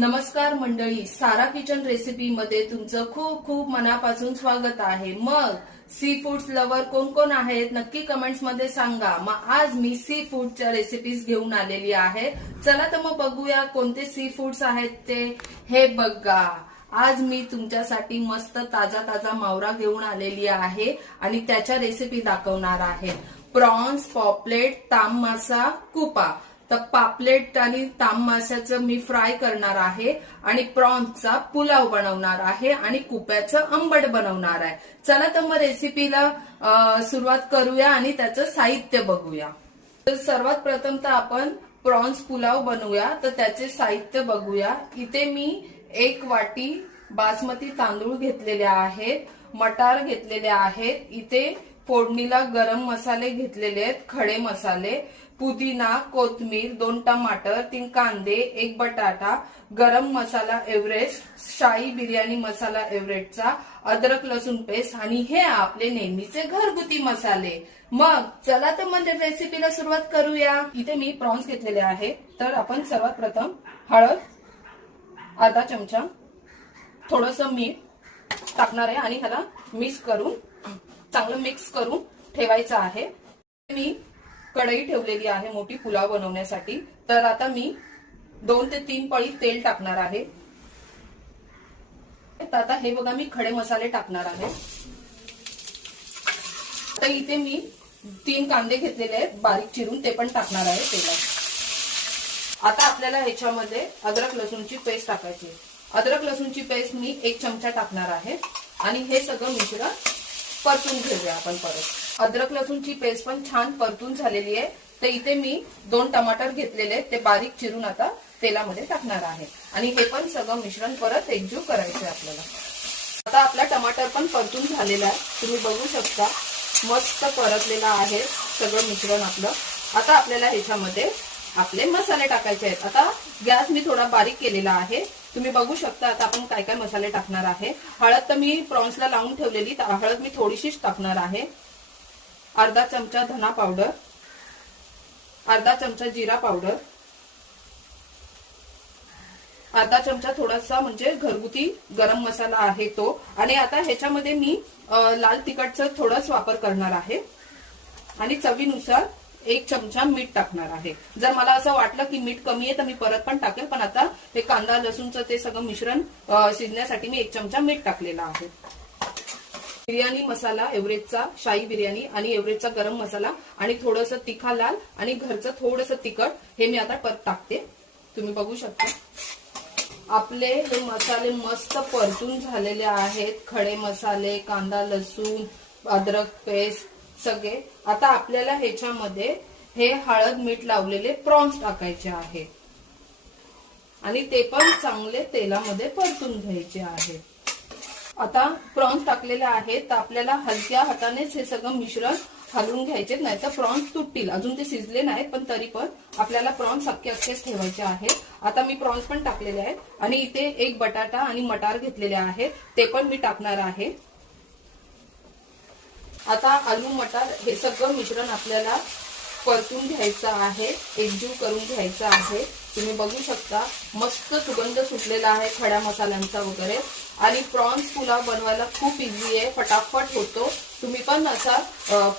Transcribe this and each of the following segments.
नमस्कार मंडळी सारा kitchen recipe मध्ये तुमचं खूप खूप मनापासून स्वागत आहे. मग सी फूड्स लवर कोण कोण आहेत नक्की कमेंट्समध्ये सांगा. मग आज मी सी फूडच्या रेसिपीज घेऊन आलेली आहे. चला तर मग बघूया कोणते सी फूड्स आहेत ते. हे बघा. आज मी तुमच्यासाठी मस्त ताजा ताजा मावरा घेऊन आलेली आहे आणि त्याच्या रेसिपी दाखवणार आहे. प्रॉन्स पॉपलेट ताम मासा कुपा. तर पापलेट आणि ताम माशाचं मी फ्राय करणार आहे आणि प्रॉन्सचा पुलाव बनवणार आहे आणि कुप्याचं आंबट बनवणार आहे. चला तर मग रेसिपीला सुरुवात करूया आणि त्याचं साहित्य बघूया. तर सर्वात प्रथम तर आपण प्रॉन्स पुलाव बनवूया. तर त्याचे साहित्य बघूया. इथे मी एक वाटी बासमती तांदूळ घेतलेले आहेत मटार घेतलेले आहेत. इथे फोडणीला गरम मसाले घेतलेले आहेत खडे मसाले. पुदिना कोथमीर दोन टमाटर तीन कांदे एक बटाटा गरम मसाला एव्हरेस्ट शाही बिर्याणी मसाला एव्हरेस्टचा अद्रक लसूण पेस्ट आणि हे आपले नेहमीचे घरगुती मसाले. मग चला तर म्हणजे रेसिपीला सुरुवात करूया. इथे मी प्रॉन्स घेतलेले आहे. तर आपण सर्वात प्रथम हळद अर्धा चमचा थोडस मीठ टाकणार आहे आणि ह्याला मिक्स करून चांगलं मिक्स करून ठेवायचं आहे. मी कढई ठेवलेली आहे मोठी पुलाव बनवण्यासाठी. तर आता मी दोन ते तीन पळी तेल टाकणार आहे. तर आता हे बघा मी खडे मसाले टाकणार आहे. तर इथे मी तीन कांदे घेतलेले आहेत बारीक चिरून ते पण टाकणार आहे तेलात. आता आपल्याला ह्याच्यामध्ये अद्रक लसूणची पेस्ट टाकायची अद्रक लसूणची पेस्ट मी एक चमचा टाकणार आहे. आणि हे सगळं मिश्रण परतून घेऊया आपण परत. अद्रक लसूणची पेस्ट पण छान परतून झालेली आहे. तर इथे मी दोन टमाटर घेतलेले आहेत. ते बारीक चिरून आता तेलामध्ये टाकणार आहे. आणि हे पण सगळं मिश्रण परत एकजीव करायचं आहे आपल्याला. आता आपला टमाटर पण परतून झालेला आहे. तुम्ही बघू शकता. मस्त परतलेला आहे सगळं मिश्रण आपलं. आता आपल्याला ह्याच्यामध्ये आपले मसाले टाकायचे आहेत. आता गॅस मी थोडा बारीक केलेला आहे. तुम्ही बघू शकता आता आपण काय काय मसाले टाकणार आहे. हळद तर मी प्रॉन्सला लावून ठेवलेली. तर हळद मी थोडीशीच टाकणार आहे. अर्धा चमचा धना पावडर अर्धा चमचा जिरा पावडर अर्धा चमचा थोडासा म्हणजे घरगुती गरम मसाला आहे तो. आणि आता ह्याच्यामध्ये मी लाल तिखटचा थोडाच वापर करणार आहे. आणि चवीनुसार एक चमचा मीठ टाकणार आहे. जर मला असं वाटलं की मीठ कमी आहे तर मी परत पण टाकेल पण आता हे कांदा लसूणचं ते सगळं मिश्रण शिजण्यासाठी मी एक चमचा मीठ टाकलेला आहे. बिर्याणी मसाला एव्हरेजचा शाही बिर्याणी आणि एव्हरेजचा गरम मसाला आणि थोडंसं तिखा लाल आणि घरचं थोडंसं तिखट हे मी आता परत टाकते. तुम्ही बघू शकता. आपले हे मसाले मस्त परतून झालेले आहेत. खडे मसाले कांदा लसूण अद्रक पेस्ट सगळे. आता आपल्याला ह्याच्यामध्ये हे हळद मीठ लावलेले प्रॉन्स टाकायचे आहेत. आणि ते पण चांगले तेलामध्ये परतून घ्यायचे आहे आता प्रॉन्स टाकलेले आहेत तर आपल्याला हलक्या हातानेच हे सगळं मिश्रण हलवून घ्यायचे नाही तर प्रॉन्स तुटतील. अजून ते शिजले नाहीत पण तरी पण आपल्याला प्रॉन्स अख्खे अख्खेच ठेवायचे आहेत. आता मी प्रॉन्स पण टाकलेले आहेत आणि इथे एक बटाटा आणि मटार घेतलेले आहेत. ते पण मी टाकणार आहे. आता आलू मटार हे सगळं मिश्रण आपल्याला परतून घ्यायचं आहे. एकजीव करून घ्यायचं आहे. तुम्ही बघू शकता मस्त सुगंध सुटलेला आहे खड्या मसाल्यांचा वगैरे. आणि प्रॉन्स पुलाव बनवायला खूप इझी आहे. फटाफट होतो. तुम्ही पण असा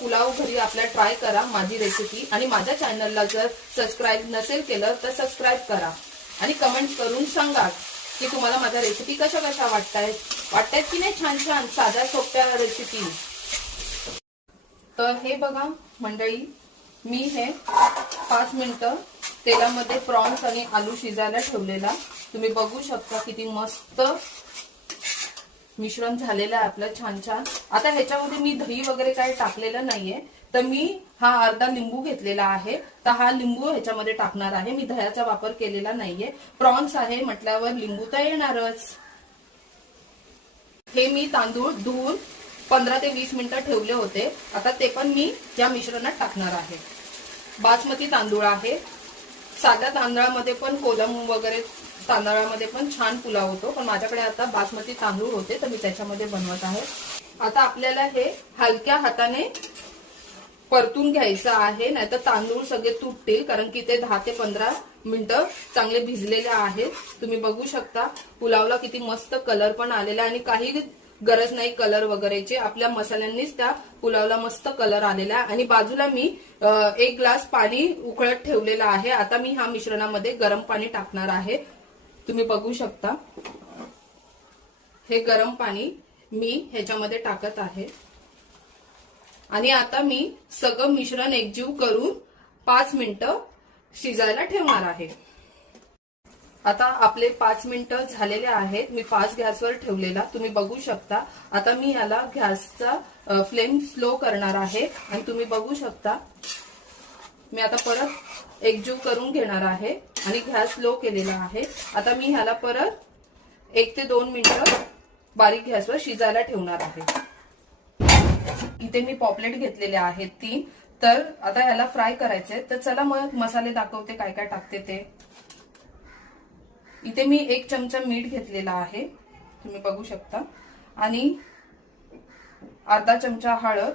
पुलाव घरी आपल्या ट्राय करा माझी रेसिपी आणि माझ्या चॅनलला जर सबस्क्राईब नसेल केलं तर सबस्क्राईब करा. आणि कमेंट करून सांगा की तुम्हाला माझ्या रेसिपी कशा कशा वाटतायत. वाटतायत की नाही छान छान साध्या सोप्या रेसिपी तर हे बघा मंडळी मी हे पाच मिनिटं तेलामध्ये प्रॉन्स आणि आलू शिजायला ठेवलेला. तुम्ही बघू शकता किती मस्त मिश्रण झालेलं आहे आपलं छान छान. आता ह्याच्यामध्ये मी दही वगैरे काही टाकलेलं नाहीये. तर मी हा अर्धा लिंबू घेतलेला आहे. तर हा लिंबू ह्याच्यामध्ये टाकणार आहे. मी दह्याचा वापर केलेला नाहीये. प्रॉन्स आहे म्हटल्यावर लिंबू तर येणारच. हे मी तांदूळ धुवून पंधरा ते वीस मिनिटं ठेवले होते. आता ते पण मी या मिश्रणात टाकणार आहे. बासमती तांदूळ आहे. साध्या तांदळामध्ये पण कोलम वगैरे तांदळामध्ये पण छान पुलाव होतो पण माझ्याकडे आता बासमती तांदूळ होते तर मी त्याच्यामध्ये बनवत आहे. आता आपल्याला हे हलक्या हाताने परतून घ्यायचं आहे नाहीतर तांदूळ सगळे तुटतील कारण की ते दहा ते पंधरा मिनिटं चांगले भिजलेले आहेत. तुम्ही बघू शकता पुलावला किती मस्त कलर पण आलेला आहे आणि काही गरज नाही कलर वगैरेची. आपल्या मसाल्यांनीच त्या पुलावला मस्त कलर आलेला आहे. आणि बाजूला मी एक ग्लास पाणी उकळत ठेवलेलं आहे. आता मी ह्या मिश्रणामध्ये गरम पाणी टाकणार आहे. तुम्ही बघू शकता. हे गरम पाणी मी ह्याच्यामध्ये टाकत आहे. आणि आता मी सगळं मिश्रण एकजीव करून पाच मिनिटं शिजायला ठेवणार आहे. आता आपले पाच मिनिटं झालेले आहेत. मी फास्ट गॅसवर ठेवलेला. तुम्ही बघू शकता. आता मी याला गॅसचा फ्लेम स्लो करणार आहे. आणि तुम्ही बघू शकता मी आता परत एकजीव करून घेणार आहे आणि गॅस स्लो केलेला आहे. आता मी ह्याला परत एक ते दोन मिनिटं बारीक गॅसवर शिजायला ठेवणार आहे. इथे मी पॉपलेट घेतलेले आहेत तीन. तर आता ह्याला फ्राय करायचे तर चला मग मसाले दाखवते काय काय टाकते ते. इथे मी एक चमचा मीठ घेतलेला आहे. तुम्ही बघू शकता. आणि अर्धा चमचा हळद.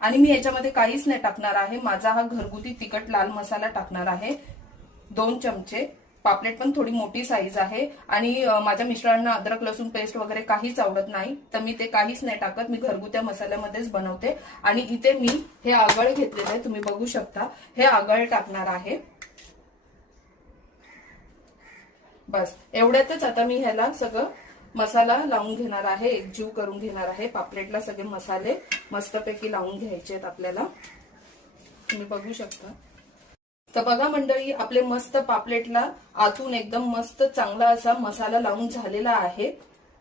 आणि मी याच्यामध्ये काहीच नाही टाकणार आहे. माझा हा घरगुती तिखट लाल मसाला टाकणार आहे. दोन चमचे. पापलेट पण थोडी मोठी साईज आहे. आणि माझ्या मिस्टरांना अद्रक लसूण पेस्ट वगैरे काहीच आवडत नाही. तर मी ते काहीच नाही टाकत. मी घरगुत्या मसाल्यामध्येच बनवते. आणि इथे मी हे आगळ घेतलेलं आहे. तुम्ही बघू शकता. हे आगळ टाकणार आहे. बस. एवढ्यातच आता मी ह्याला सगळं मसाला लावून घेणार आहे एकजीव करून घेणार आहे. पापलेटला सगळे मसाले मस्तपैकी लावून घ्यायचे आहेत आपल्याला. तुम्ही बघू शकता. तर बघा मंडळी आपले मस्त पापलेटला आतून एकदम मस्त चांगला असा मसाला लावून झालेला आहे.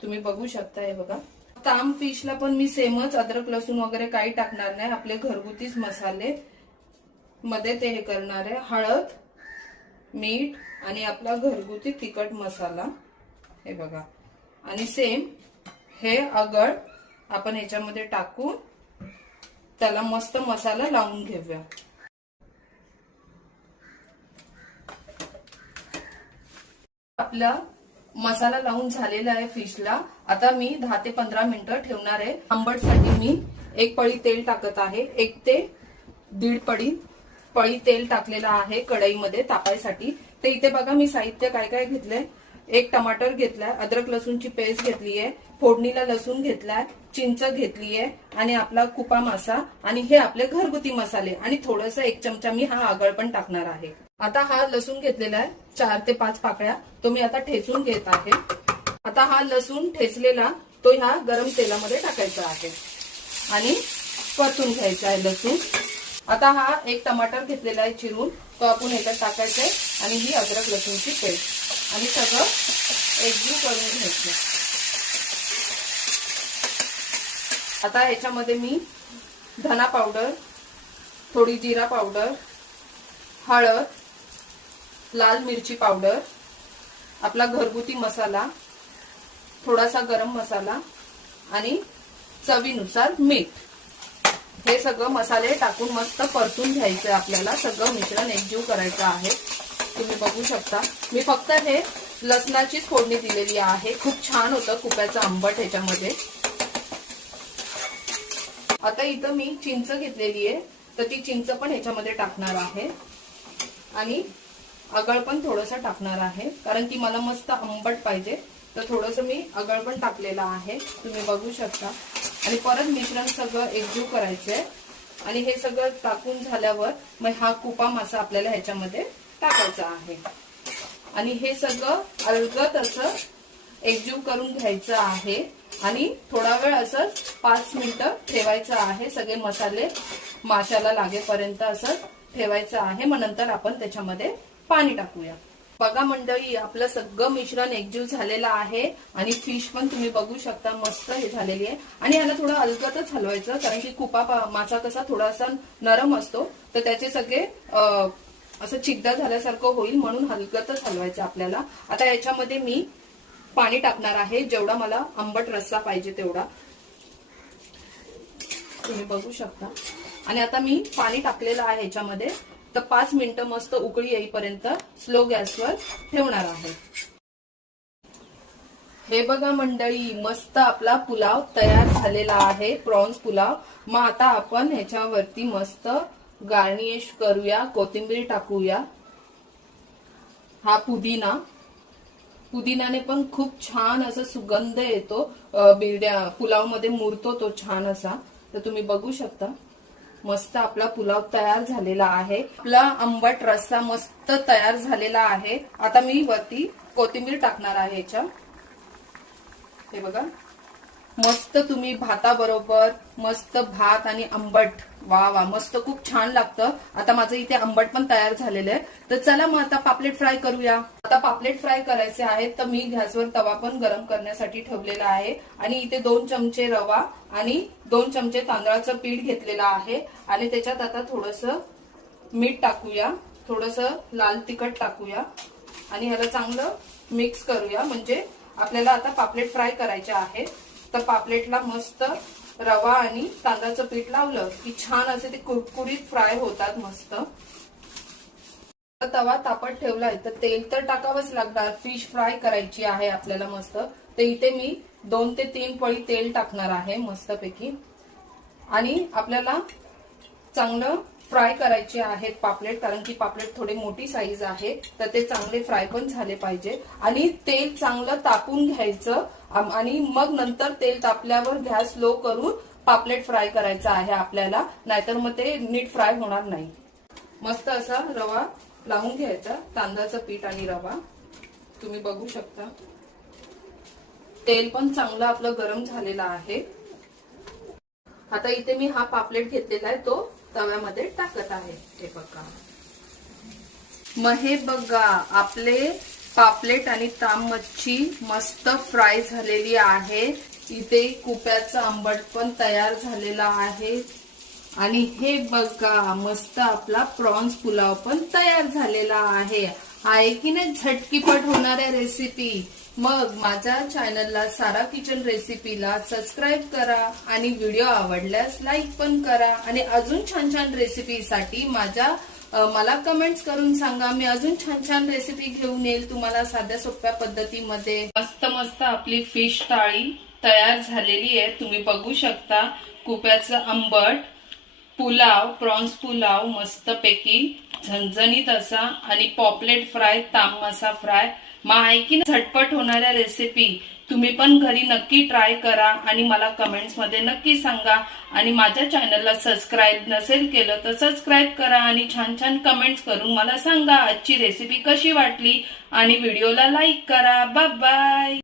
तुम्ही बघू शकता हे बघा. ताम फिशला पण मी सेमच अद्रक लसूण वगैरे काही टाकणार नाही. आपले घरगुतीच मसाले मध्ये ते हे करणार आहे. हळद मीठ आणि आपला घरगुती तिखट मसाला. हे बघा. आणि सेम हे अगळ आपण ह्याच्यामध्ये टाकून त्याला मस्त मसाला लावून घेऊया. आपला मसाला लावून झालेला आहे फिशला आता मी दहा ते पंधरा मिनिटं ठेवणार आहे. आंबटसाठी मी एक पळी तेल टाकत आहे. एक ते दीड पळी पळी तेल टाकलेलं आहे कढईमध्ये तापायसाठी. तर इथे बघा मी साहित्य काय काय घेतलंय. एक टमाटर घेतलाय अद्रक लसूणची पेस्ट घेतली आहे फोडणीला लसूण घेतलाय चिंच घेतली आहे आणि आपला कुपा मासा आणि हे आपले घरगुती मसाले आणि थोडस एक चमचा मी हा आगळ पण टाकणार आहे. आता हा लसूण घेतलेला आहे चार ते पाच पाकळ्या तो मी आता ठेचून घेत आहे. आता हा लसूण ठेचलेला तो ह्या गरम तेलामध्ये टाकायचा आहे. आणि परतून घ्यायचा आहे लसूण. आता हा एक टमाटर घेतलेला आहे चिरून तो आपण ह्याच्यात टाकायचा आहे आणि ही अद्रक लसूणची पेस्ट. आणि सगळं एकजीव करून घ्यायचं. आता याच्यामध्ये मी धना पावडर थोडी जिरा पावडर हळद लाल मिरची पावडर आपला घरगुती मसाला थोडासा गरम मसाला आणि चवीनुसार मीठ. हे सगळं मसाले टाकून मस्त परतून घ्यायचं आपल्याला. सगळं मिश्रण एकजीव करायचं आहे. तुम्ही बघू शकता. मी फक्त हे लसणाचीच फोडणी दिलेली आहे. खूप छान होतं कुप्याचं आंबट ह्याच्यामध्ये. आता इथं मी चिंच घेतलेली आहे. तर ती चिंच पण ह्याच्यामध्ये टाकणार आहे. आणि आगळ पण थोडंसं टाकणार आहे. कारण की मला मस्त आंबट पाहिजे. तर थोडस मी आगळ पण टाकलेलं आहे. तुम्ही बघू शकता. आणि परत मिश्रण सगळं एकजीव आहे आणि हे सगळं टाकून झाल्यावर मग हा कुपा मासा आपल्याला ह्याच्यामध्ये टाकायचा आहे. आणि हे सगळं अलगत असं एकजीव करून घ्यायचं आहे. आणि थोडा वेळ असं पाच मिनिटं ठेवायचं आहे. सगळे मसाले माशाला लागेपर्यंत असं ठेवायचं आहे. मग नंतर आपण त्याच्यामध्ये पाणी टाकूया. बघा मंडळी आपलं सगळं मिश्रण एकजीव झालेलं आहे. आणि फिश पण तुम्ही बघू शकता मस्त हे झालेली आहे. आणि ह्याला थोडं अलगतच हलवायचं कारण की कुपा मासा कसा थोडासा नरम असतो. तर त्याचे सगळे असं चिकदा झाल्यासारखं होईल म्हणून हलकतच हलवायचं आपल्याला. आता याच्यामध्ये मी पाणी टाकणार आहे. जेवढा मला आंबट रस्सा पाहिजे तेवढा. तुम्ही बघू शकता. आणि आता मी पाणी टाकलेलं आहे याच्यामध्ये. तर पाच मिनिटं मस्त उकळी येईपर्यंत स्लो गॅसवर ठेवणार आहे. हे बघा मंडळी मस्त आपला पुलाव तयार झालेला आहे. प्रॉन्स पुलाव. मग आता आपण ह्याच्यावरती मस्त गार्निश करूया कोथिंबीर टाकूया. हा पुदिना. पुदिनाने पण खूप छान असा सुगंध येतो. बिरड्या पुलावमध्ये मुरतो तो छान असा. तर तुम्ही बघू शकता. मस्त आपला पुलाव तयार झालेला आहे. आपला आंबट रस्सा मस्त तयार झालेला आहे. आता मी वरती कोथिंबीर टाकणार आहे याच्या. हे बघा. मस्त तुम्ही भाताबरोबर मस्त भात आणि आंबट वा वा मस्त खूप छान लागतं. आता माझं इथे आंबट पण तयार झालेलं आहे. तर चला मग आता पापलेट फ्राय करूया. आता पापलेट फ्राय करायचे आहेत तर मी गॅसवर तवा पण गरम करण्यासाठी ठेवलेला आहे. आणि इथे दोन चमचे रवा आणि दोन चमचे तांदळाचं पीठ घेतलेलं आहे. आणि त्याच्यात आता थोडस मीठ टाकूया. थोडस लाल तिखट टाकूया. आणि ह्याला चांगलं मिक्स करूया. म्हणजे आपल्याला आता पापलेट फ्राय करायचे आहेत. तर पापलेटला मस्त रवा आणि तांदळाचं पीठ लावलं की छान असे ते कुरकुरीत फ्राय होतात मस्त. तवा तापत ठेवलाय तर तेल तर टाकावंच लागणार. फिश फ्राय करायची आहे आपल्याला मस्त. तर इथे मी दोन ते तीन पळी तेल टाकणार आहे मस्तपैकी. आणि आपल्याला चांगलं फ्राय करायचे आहेत पापलेट कारण की पापलेट थोडे मोठी साईज आहे तर ते चांगले फ्राय पण झाले पाहिजे. आणि तेल चांगलं तापून घ्यायचं आणि मग नंतर तेल तापल्यावर गॅस लो करून पापलेट फ्राय करायचा आहे आपल्याला नाहीतर मग ते नीट फ्राय होणार नाही. मस्त असा रवा लावून घ्यायचा तांदळाचं पीठ आणि रवा. तुम्ही बघू शकता. तेल पण चांगलं आपलं गरम झालेलं आहे. आता इथे मी हा पापलेट घेतलेला आहे तो तव्यामध्ये टाकत आहे हे बघा. मग हे बघा आपले पापलेट आणि ताम मच्छी मस्त फ्राय झालेली आहे. इथे कुप्याचं आंबट पण तयार झालेला आहे. आणि हे बघा मस्त आपला प्रॉन्स पुलाव पण तयार झालेला आहे. आहे की नाही? झटकीपट होणाऱ्या रेसिपी मग माझ्या चॅनलला सारा किचन रेसिपीला सबस्क्राईब करा आणि व्हिडिओ आवडल्यास लाईक पण करा. आणि अजून छान छान रेसिपीसाठी माझ्या मला कमेंट्स करून सांगा. मी अजून छान छान रेसिपी घेऊन येईल तुम्हाला साध्या सोप्या पद्धतीमध्ये. मस्त मस्त आपली फिश थाळी तयार झालेली आहे. तुम्ही बघू शकता कुप्याचं आंबट पुलाव प्रॉन्स पुलाव मस्तपैकी झणझणीत असा आणि पॉपलेट फ्राय ताम मसा फ्राय मग की नाही? झटपट होणाऱ्या रेसिपी तुम्ही पण घरी नक्की ट्राय करा आणि मला कमेंट्समध्ये नक्की सांगा. आणि माझ्या चॅनलला सबस्क्राईब नसेल केलं तर सबस्क्राईब करा आणि छान छान कमेंट्स करून मला सांगा आजची रेसिपी कशी वाटली. आणि व्हिडिओला लाईक करा. बाय